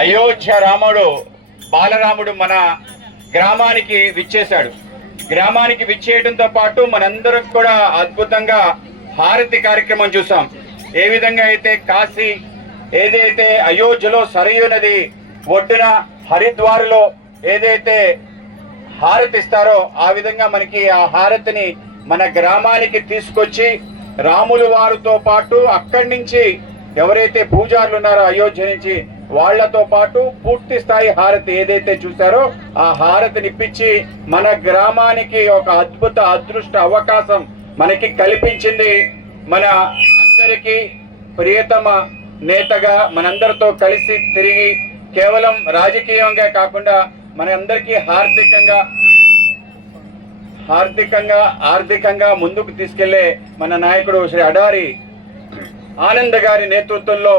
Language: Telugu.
అయోధ్య రాముడు బాలరాముడు మన గ్రామానికి విచ్చేశాడు. గ్రామానికి విచ్చేయడంతో పాటు మనందరం కూడా అద్భుతంగా హారతి కార్యక్రమం చూసాం. ఏ విధంగా అయితే కాశీ, ఏదైతే అయోధ్యలో సరయూ నది ఒడ్డున హరిద్వార్లో ఏదైతే హారతి ఇస్తారో ఆ విధంగా మనకి ఆ హారతిని మన గ్రామానికి తీసుకొచ్చి రాములు వారితో పాటు అక్కడి నుంచి ఎవరైతే పూజారులు ఉన్నారో అయోధ్య నుంచి వాళ్లతో పాటు పూర్తి స్థాయి హారతి ఏదైతే చూసారో ఆ హారతిని ఇప్పించి మన గ్రామానికి ఒక అద్భుత అదృష్ట అవకాశం మనకి కల్పించింది. మన అందరికీ ప్రియతమ నేతగా మనందరితో కలిసి తిరిగి కేవలం రాజకీయంగా కాకుండా మనందరికీ ఆర్థికంగా ముందుకు తీసుకెళ్లే మన నాయకుడు శ్రీ అడారి ఆనంద్ గారి నేతృత్వంలో